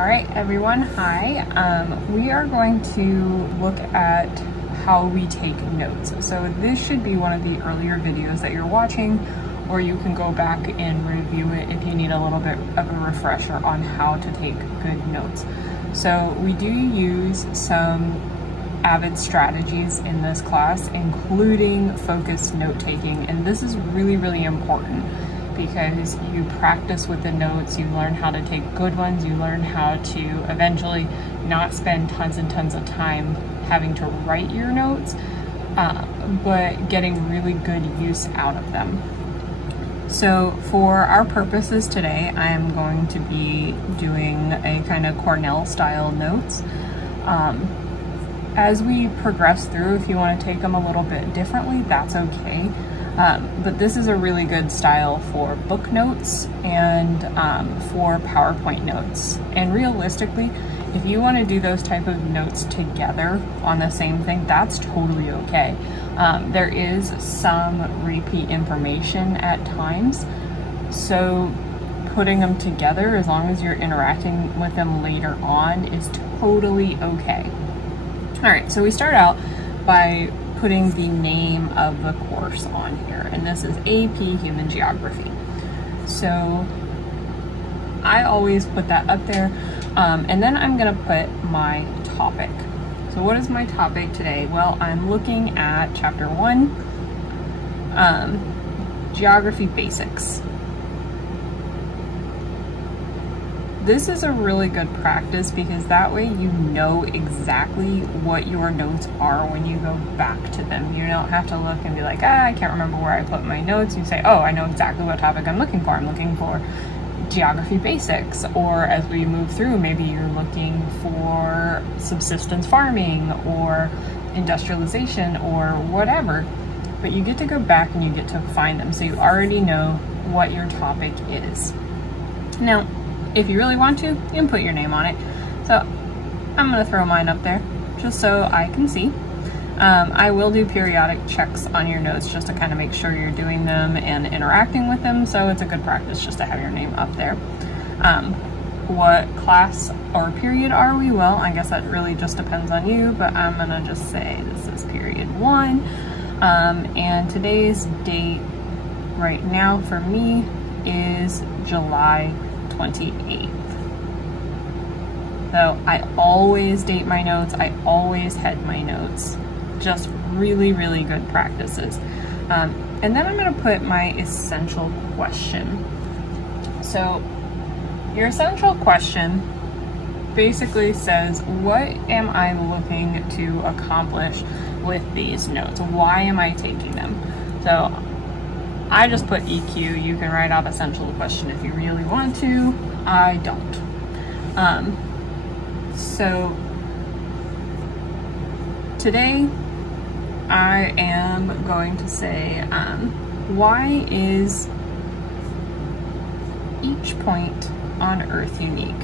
All right, everyone, hi. We are going to look at how we take notes. So this should be one of the earlier videos that you're watching, or you can go back and review it if you need a little bit of a refresher on how to take good notes. So we do use some avid strategies in this class, including focused note-taking, and this is really, really important because you practice with the notes, you learn how to take good ones, you learn how to eventually not spend tons and tons of time having to write your notes, but getting really good use out of them. So for our purposes today, I am going to be doing a kind of Cornell style notes. As we progress through, if you want to take them a little bit differently, that's okay. But this is a really good style for book notes and for PowerPoint notes. And realistically, if you want to do those type of notes together on the same thing, that's totally okay. There is some repeat information at times, so putting them together, as long as you're interacting with them later on, is totally okay. All right, so we start out by putting the name of the course on here, and this is AP Human Geography. So I always put that up there, and then I'm gonna put my topic. So what is my topic today? Well, I'm looking at chapter 1, Geography Basics. This is a really good practice because that way you know exactly what your notes are when you go back to them. You don't have to look and be like, I can't remember where I put my notes. You say, oh, I know exactly what topic I'm looking for. I'm looking for geography basics. Or as we move through, maybe you're looking for subsistence farming or industrialization or whatever. But you get to go back and you get to find them, so you already know what your topic is. Now, if you really want to, you can put your name on it. So I'm gonna throw mine up there just so I can see. I will do periodic checks on your notes just to kind of make sure you're doing them and interacting with them, so it's a good practice just to have your name up there. What class or period are we? Well, I guess that really just depends on you, but I'm gonna just say this is period 1. And today's date right now for me is July 28th. So I always date my notes, I always head my notes. Just really, really good practices. And then I'm gonna put my essential question. So your essential question basically says, what am I looking to accomplish with these notes? Why am I taking them? So I just put EQ. You can write out essential question if you really want to. I don't. So today I am going to say, why is each point on Earth unique?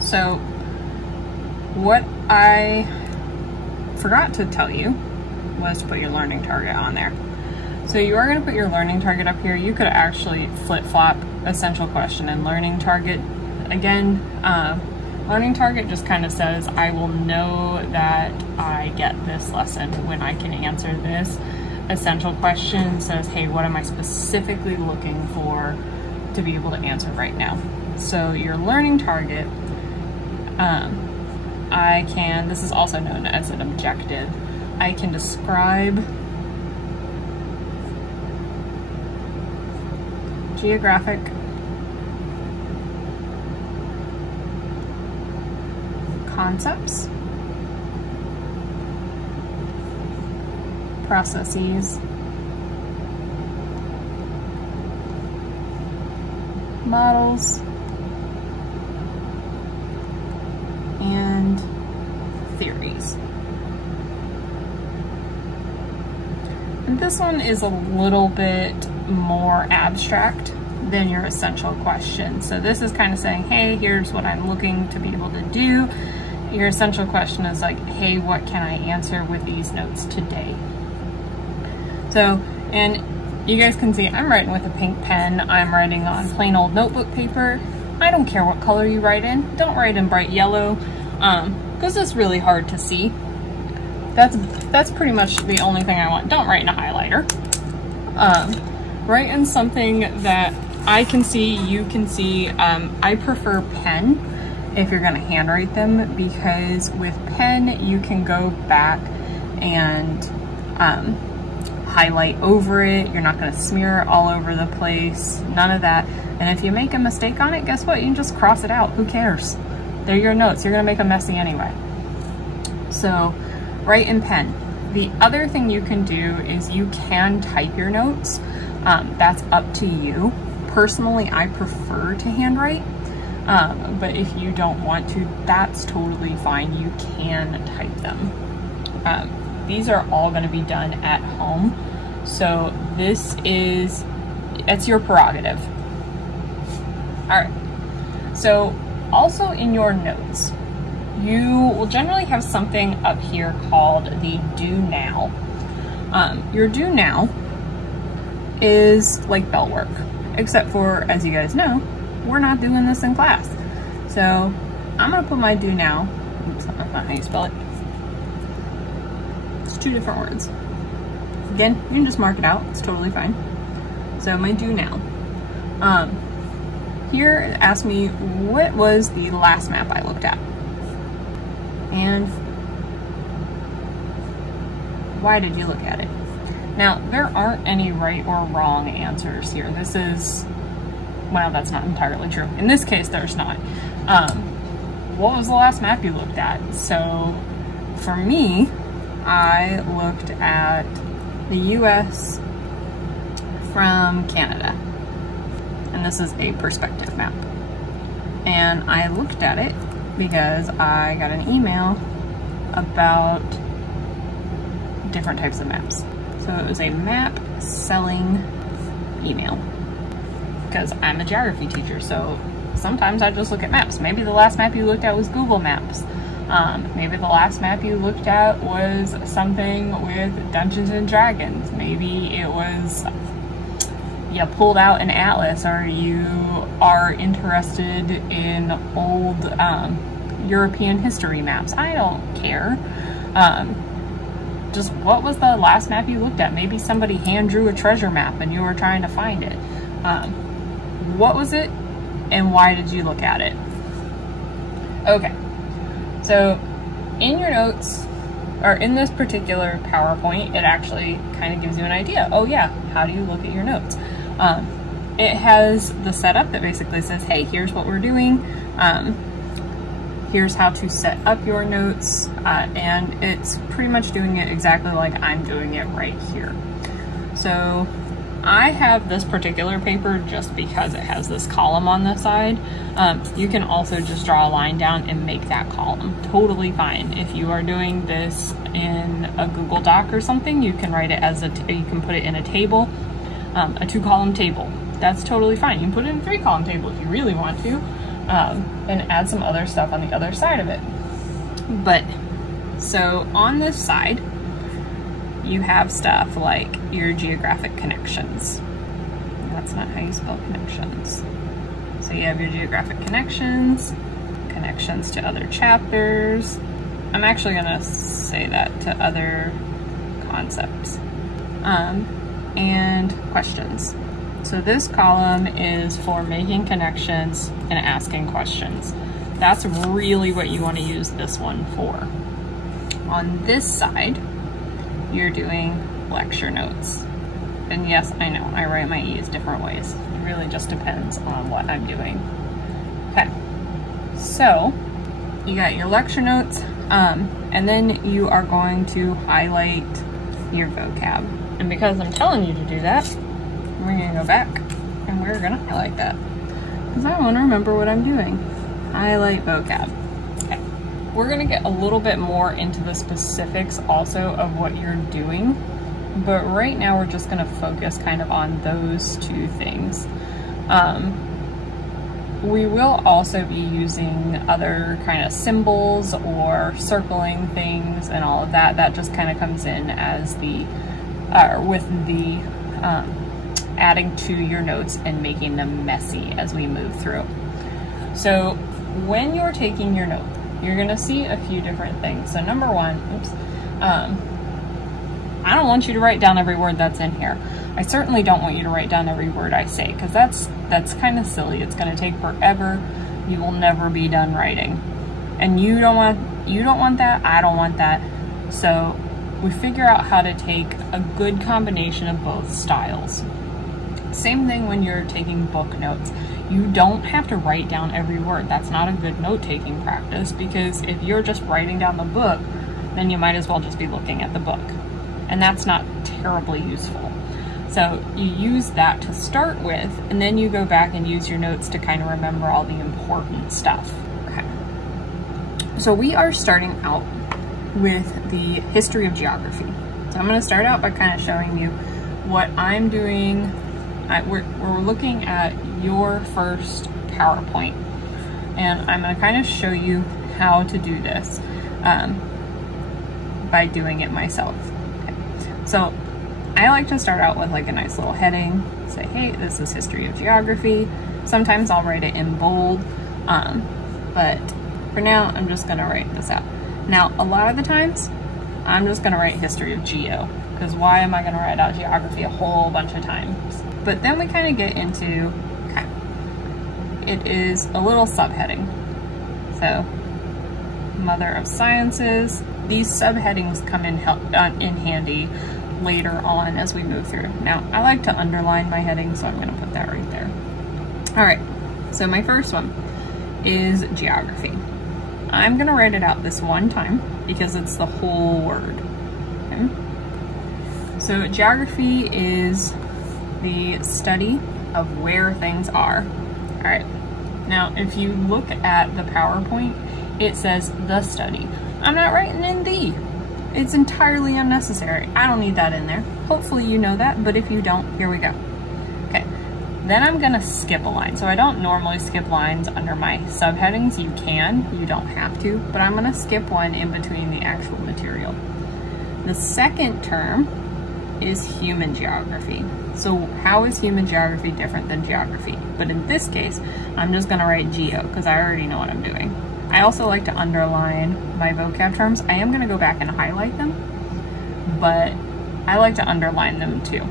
So what I forgot to tell you was to put your learning target on there. So you are going to put your learning target up here. You could actually flip-flop essential question and learning target. Again, learning target just kind of says, I will know that I get this lesson when I can answer this. Essential question says, hey, what am I specifically looking for to be able to answer right now? So your learning target, this is also known as an objective. I can describe geographic concepts, processes, models, and theories. And this one is a little bit more abstract than your essential question. So this is kind of saying, hey, here's what I'm looking to be able to do. your essential question is like, hey, what can I answer with these notes today? So, and you guys can see I'm writing with a pink pen. I'm writing on plain old notebook paper. I don't care what color you write in. Don't write in bright yellow, because it's really hard to see. That's pretty much the only thing I want. Don't write in a highlighter. Write in something that I can see, you can see. I prefer pen if you're gonna handwrite them, because with pen you can go back and highlight over it. You're not gonna smear it all over the place, none of that. And if you make a mistake on it, guess what? You can just cross it out, who cares? They're your notes, you're gonna make them messy anyway. So write in pen. The other thing you can do is you can type your notes. That's up to you. Personally, I prefer to handwrite, but if you don't want to, that's totally fine. You can type them. These are all going to be done at home, so it's your prerogative. All right, so also in your notes, you will generally have something up here called the do now. Your do now is like bell work, except for, as you guys know, we're not doing this in class. So I'm gonna put my do now, oops, that's not how you spell it. It's two different words. Again, you can just mark it out, it's totally fine. So my do now. Here it asks me, what was the last map I looked at? And why did you look at it? Now, there aren't any right or wrong answers here. This is, well, that's not entirely true. In this case, there's not. What was the last map you looked at? So, for me, I looked at the US from Canada. And this is a perspective map. And I looked at it because I got an email about different types of maps. So it was a map selling email, because I'm a geography teacher, so sometimes I just look at maps. Maybe the last map you looked at was Google Maps. Maybe the last map you looked at was something with Dungeons and Dragons. Maybe it was, you pulled out an atlas, or you are interested in old European history maps. I don't care. Just what was the last map you looked at? Maybe somebody hand drew a treasure map and you were trying to find it. What was it and why did you look at it? Okay, so in your notes, or in this particular PowerPoint, it actually kind of gives you an idea. Oh yeah, how do you look at your notes? It has the setup that basically says, hey, here's what we're doing. Here's how to set up your notes, and it's pretty much doing it exactly like I'm doing it right here. So I have this particular paper just because it has this column on the side. You can also just draw a line down and make that column. Totally fine. If you are doing this in a Google Doc or something, you can write it as you can put it in a table, a 2-column table. That's totally fine. You can put it in a 3-column table if you really want to. And add some other stuff on the other side of it. But, so on this side, you have stuff like your geographic connections. That's not how you spell connections. So you have your geographic connections, connections to other chapters. I'm actually gonna say that to other concepts. And questions. So this column is for making connections and asking questions. That's really what you want to use this one for. On this side, you're doing lecture notes. And yes, I know, I write my E's different ways. It really just depends on what I'm doing. Okay, so you got your lecture notes, and then you are going to highlight your vocab. And because I'm telling you to do that, we're gonna go back and we're gonna highlight that, because I want to remember what I'm doing. Highlight vocab. Okay. We're gonna get a little bit more into the specifics also of what you're doing, but right now we're just gonna focus kind of on those two things. we will also be using other kind of symbols or circling things and all of that. That just kind of comes in as the, with the adding to your notes and making them messy as we move through. So when you're taking your note, you're gonna see a few different things. So number one, I don't want you to write down every word that's in here. I certainly don't want you to write down every word I say, because that's kind of silly. It's going to take forever. You will never be done writing. And you don't want that, I don't want that. So we figure out how to take a good combination of both styles. Same thing when you're taking book notes. You don't have to write down every word. That's not a good note-taking practice, because if you're just writing down the book, then you might as well just be looking at the book. And that's not terribly useful. So you use that to start with, and then you go back and use your notes to kind of remember all the important stuff. Okay. So we are starting out with the history of geography. So I'm going to start out by kind of showing you what I'm doing. We're looking at your first PowerPoint, and I'm going to kind of show you how to do this by doing it myself. Okay. So I like to start out with like a nice little heading, say, hey, this is history of geography. Sometimes I'll write it in bold, but for now, I'm just going to write this out. Now, a lot of the times, I'm just going to write history of geo, because why am I going to write out geography a whole bunch of times? But then we kind of get into, okay, it is a little subheading. So, Mother of Sciences. These subheadings come in handy later on as we move through. Now, I like to underline my heading, so I'm going to put that right there. All right, so my first one is geography. I'm going to write it out this one time because it's the whole word. Okay? So geography is the study of where things are. All right, now if you look at the PowerPoint, it says the study. I'm not writing in the. It's entirely unnecessary. I don't need that in there. Hopefully you know that, but if you don't, here we go. Okay, then I'm gonna skip a line. So I don't normally skip lines under my subheadings. You can, you don't have to, but I'm gonna skip one in between the actual material. The second term is human geography. So how is human geography different than geography? But in this case, I'm just gonna write geo because I already know what I'm doing. I also like to underline my vocab terms. I am going to go back and highlight them, but I like to underline them too.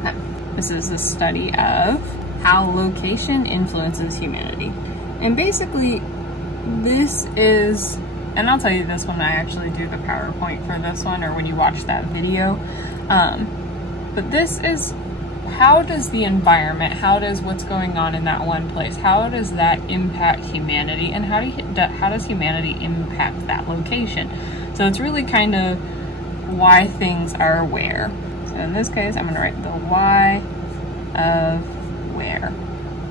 Okay. This is the study of how location influences humanity. And basically, this is, and I'll tell you this when I actually do the PowerPoint for this one, or when you watch that video, but this is, how does the environment, how does what's going on in that one place, how does that impact humanity, and how does humanity impact that location? So it's really kind of why things are where. So in this case, I'm going to write the why of where.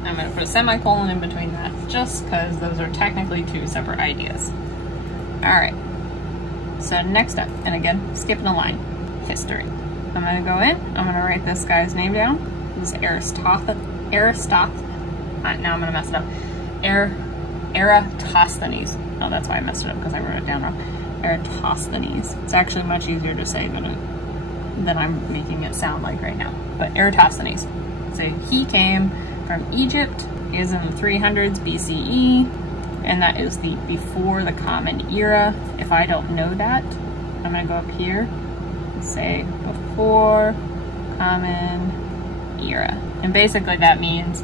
I'm going to put a semicolon in between that just because those are technically two separate ideas. All right, so next up, and again, skipping a line, history. I'm going to go in, I'm going to write this guy's name down. This is Aristophanes. Now I'm going to mess it up. Eratosthenes. Oh, that's why I messed it up, because I wrote it down wrong. Eratosthenes. It's actually much easier to say than I'm making it sound like right now. But Eratosthenes. So he came from Egypt, is in the 300s BCE, and that is the before the Common Era. If I don't know that, I'm going to go up here, say before Common Era, and basically that means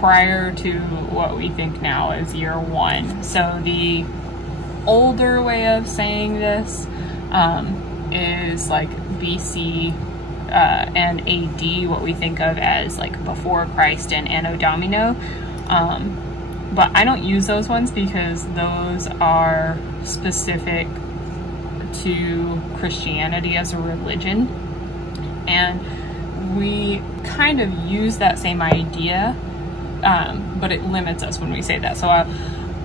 prior to what we think now is year one. So the older way of saying this is like BC and AD, what we think of as like before Christ and Anno Domini. But I don't use those ones because those are specific to Christianity as a religion, and we kind of use that same idea, but it limits us when we say that. So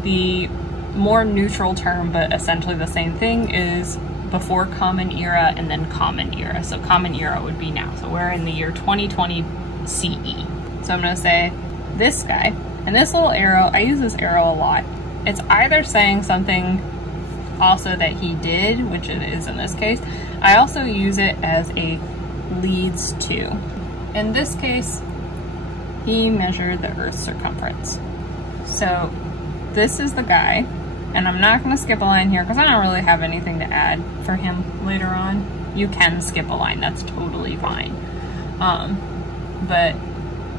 the more neutral term, but essentially the same thing, is before Common Era and then Common Era. So Common Era would be now. So we're in the year 2020 CE. So I'm going to say this guy. And this little arrow, I use this arrow a lot. It's either saying something also that he did, which it is in this case. I also use it as a leads to. In this case, he measured the Earth's circumference. So this is the guy, and I'm not going to skip a line here because I don't really have anything to add for him later on. You can skip a line, that's totally fine. But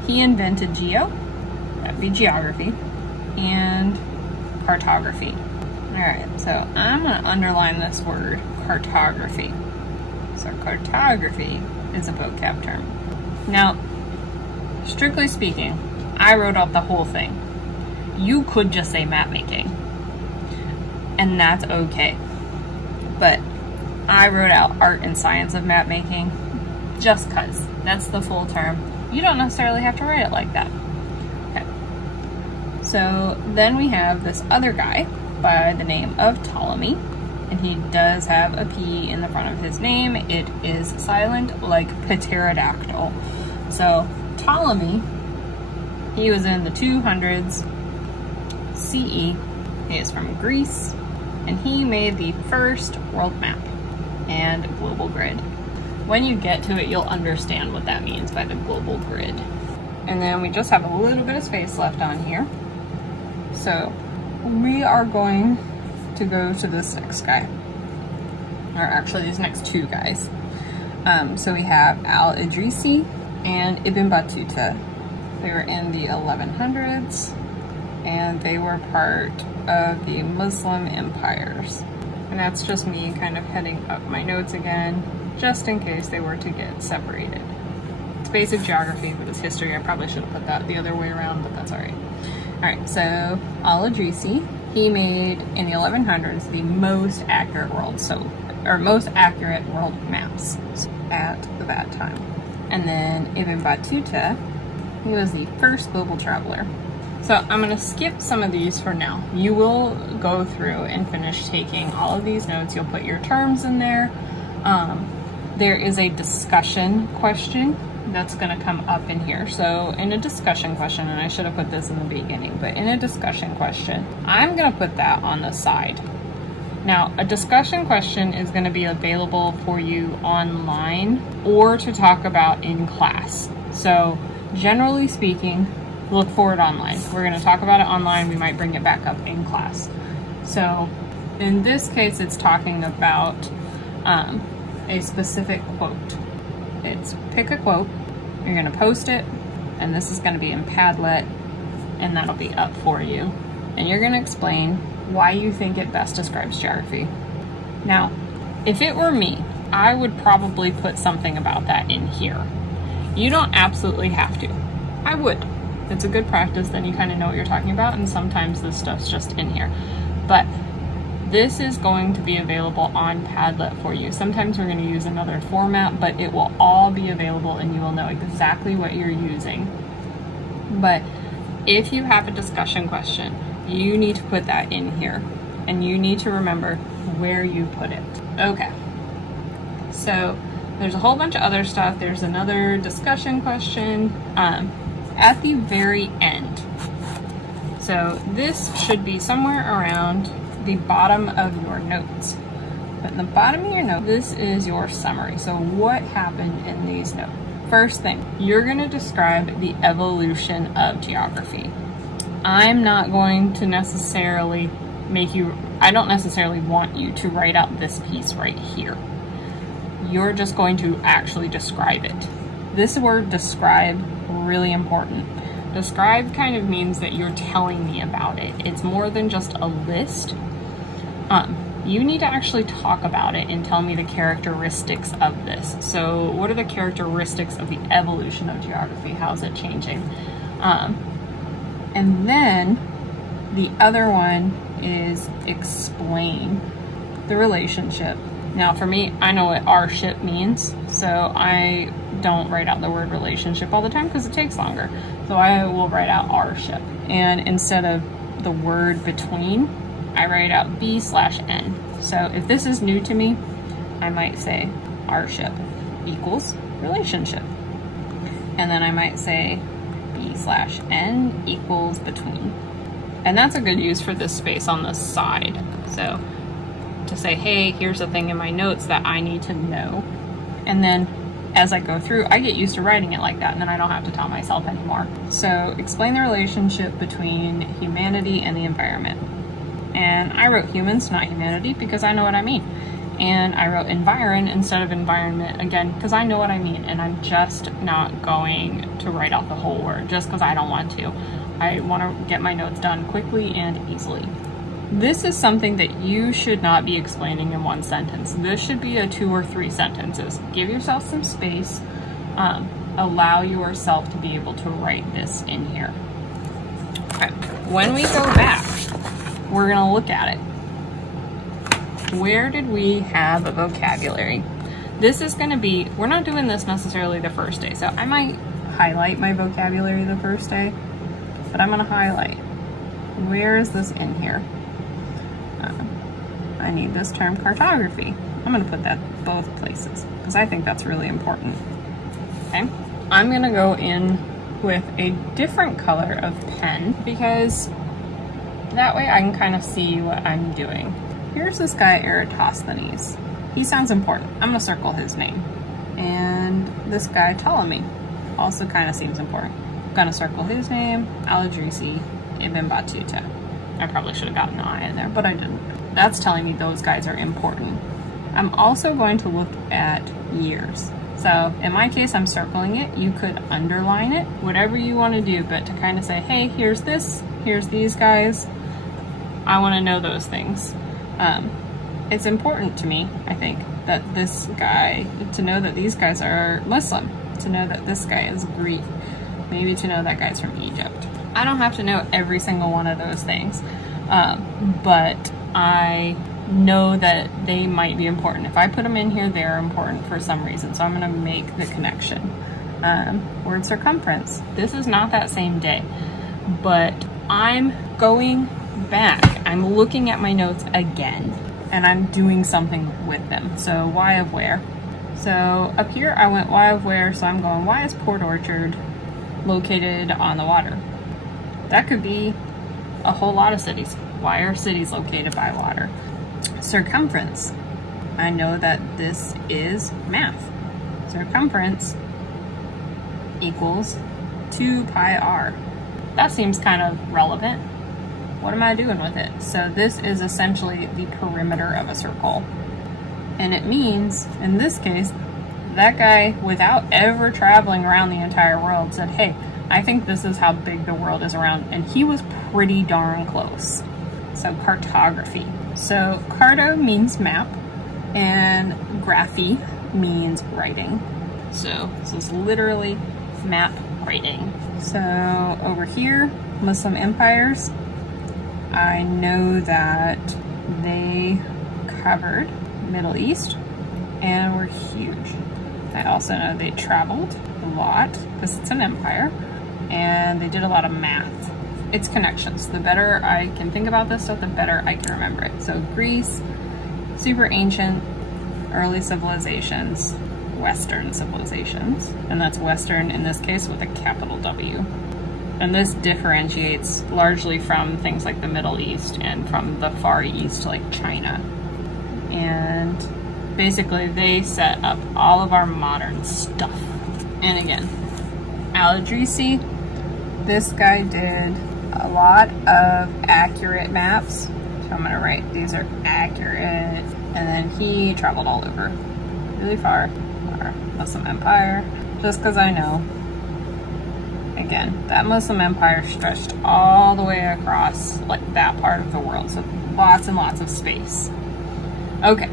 he invented geo, that'd be geography, and cartography. Alright, so I'm going to underline this word, cartography. So cartography is a vocab term. Now, strictly speaking, I wrote out the whole thing. You could just say map making, and that's okay. But I wrote out art and science of map making just cause that's the full term. You don't necessarily have to write it like that. Okay. So then we have this other guy by the name of Ptolemy, and he does have a P in the front of his name. It is silent like pterodactyl. So Ptolemy, he was in the 200s CE. He is from Greece, and he made the first world map and global grid. When you get to it, you'll understand what that means by the global grid. And then we just have a little bit of space left on here. So we are going to go to this next guy, or actually these next two guys. So we have Al-Idrisi and Ibn Battuta. They were in the 1100s, and they were part of the Muslim empires. And that's just me kind of heading up my notes again, just in case they were to get separated. It's basic geography, but it's history. I probably should have put that the other way around, but that's all right. All right, so Al-Idrisi, he made in the 1100s the most accurate world maps at that time. And then Ibn Battuta, he was the first global traveler. So I'm going to skip some of these for now. You will go through and finish taking all of these notes. You'll put your terms in there. There is a discussion question that's going to come up in here. So in a discussion question, and I should have put this in the beginning, but in a discussion question, I'm going to put that on the side. Now, a discussion question is going to be available for you online or to talk about in class. So generally speaking, look for it online. We're going to talk about it online. We might bring it back up in class. So in this case, it's talking about a specific quote. It's pick a quote, you're going to post it, and this is going to be in Padlet, and that'll be up for you. And you're going to explain why you think it best describes geography. Now, if it were me, I would probably put something about that in here. You don't absolutely have to. I would. It's a good practice, then you kind of know what you're talking about, and sometimes this stuff's just in here. But this is going to be available on Padlet for you. Sometimes we're going to use another format, but it will all be available and you will know exactly what you're using. But if you have a discussion question, you need to put that in here, and you need to remember where you put it. Okay, so there's a whole bunch of other stuff. There's another discussion question at the very end. So this should be somewhere around the bottom of your notes. But in the bottom of your note, this is your summary. So what happened in these notes? First thing, you're going to describe the evolution of geography. I'm not going to necessarily I don't necessarily want you to write out this piece right here. You're just going to actually describe it. This word describe, really important. Describe kind of means that you're telling me about it. It's more than just a list. You need to actually talk about it and tell me the characteristics of this. So what are the characteristics of the evolution of geography? How's it changing? And then the other one is explain the relationship. Now for me, I know what our ship means, so I don't write out the word relationship all the time because it takes longer. So I will write out our ship. And instead of the word between, I write out B/N. So if this is new to me, I might say our ship equals relationship. And then I might say b/n equals between. And that's a good use for this space on the side. So to say, hey, here's a thing in my notes that I need to know. And then as I go through, I get used to writing it like that, and then I don't have to tell myself anymore. So explain the relationship between humanity and the environment. And I wrote humans, not humanity, because I know what I mean. And I wrote environ instead of environment, again, because I know what I mean, and I'm just not going to write out the whole word just because I don't want to. I want to get my notes done quickly and easily. This is something that you should not be explaining in one sentence. This should be a 2 or 3 sentences. Give yourself some space. Allow yourself to be able to write this in here. Okay. When we go back, we're going to look at it. Where did we have a vocabulary? This is going to be, we're not doing this necessarily the first day, so I might highlight my vocabulary the first day, but I'm going to highlight. Where is this in here? I need this term cartography. I'm going to put that both places because I think that's really important. Okay, I'm going to go in with a different color of pen because that way I can kind of see what I'm doing. Here's this guy Eratosthenes. He sounds important. I'm going to circle his name. And this guy Ptolemy also kind of seems important. I'm going to circle his name, Al-Idrisi, Ibn Battuta. I probably should have gotten an I in there, but I didn't. That's telling me those guys are important. I'm also going to look at years. So in my case, I'm circling it. You could underline it, whatever you want to do, but to kind of say, hey, here's this, here's these guys. I want to know those things. It's important to me, I think, that this guy, to know that these guys are Muslim, to know that this guy is Greek, maybe to know that guy's from Egypt. I don't have to know every single one of those things, but I know that they might be important. If I put them in here, they're important for some reason, so I'm going to make the connection. Word circumference. This is not that same day, but I'm going back. I'm looking at my notes again, and I'm doing something with them. So why of where? So up here I went why of where, so I'm going why is Port Orchard located on the water? That could be a whole lot of cities. Why are cities located by water? Circumference. I know that this is math. Circumference equals 2 pi r. That seems kind of relevant. What am I doing with it? So this is essentially the perimeter of a circle. And it means, in this case, that guy, without ever traveling around the entire world, said, hey, I think this is how big the world is around. And he was pretty darn close. So cartography. So carto means map, and graphy means writing. So this is literally map writing. So over here, Muslim empires, I know that they covered Middle East and were huge. I also know they traveled a lot because it's an empire, and they did a lot of math. It's connections. The better I can think about this stuff, the better I can remember it. So Greece, super ancient, early civilizations, Western civilizations, and that's Western in this case with a capital W. And this differentiates largely from things like the Middle East and from the Far East, like China. And basically they set up all of our modern stuff. And again, Al-Idrisi, this guy did a lot of accurate maps. So I'm gonna write these are accurate. And then he traveled all over, really far, our Muslim Empire, just because I know. Again, that Muslim Empire stretched all the way across like that part of the world, so lots and lots of space. Okay,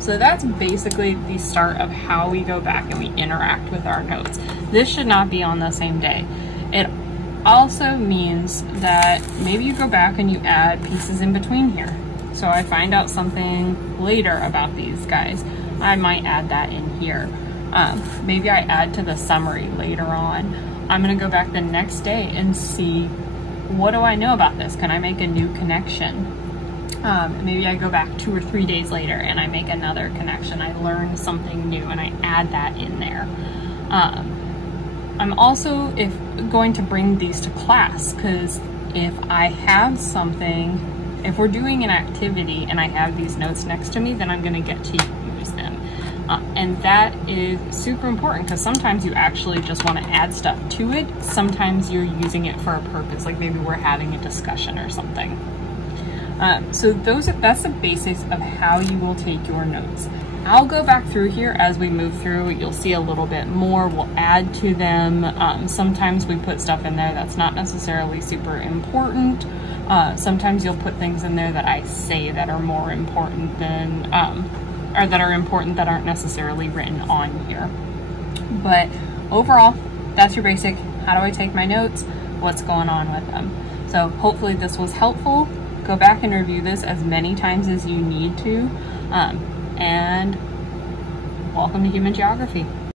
so that's basically the start of how we go back and we interact with our notes. This should not be on the same day. It also means that maybe you go back and you add pieces in between here. So I find out something later about these guys, I might add that in here. Maybe I add to the summary later on. I'm gonna go back the next day and see, what do I know about this? Can I make a new connection? Maybe I go back 2 or 3 days later and I make another connection. I learn something new and I add that in there. I'm also going to bring these to class, because if I have something, if we're doing an activity and I have these notes next to me, then I'm going to get to use them. And that is super important, because sometimes you actually just want to add stuff to it. Sometimes you're using it for a purpose, like maybe we're having a discussion or something. So that's the basics of how you will take your notes. I'll go back through here as we move through. You'll see a little bit more. We'll add to them. Sometimes we put stuff in there that's not necessarily super important. Sometimes you'll put things in there that I say that are more important than, or that are important that aren't necessarily written on here. But overall, that's your basic, how do I take my notes? What's going on with them? So hopefully this was helpful. Go back and review this as many times as you need to. And welcome to Human Geography.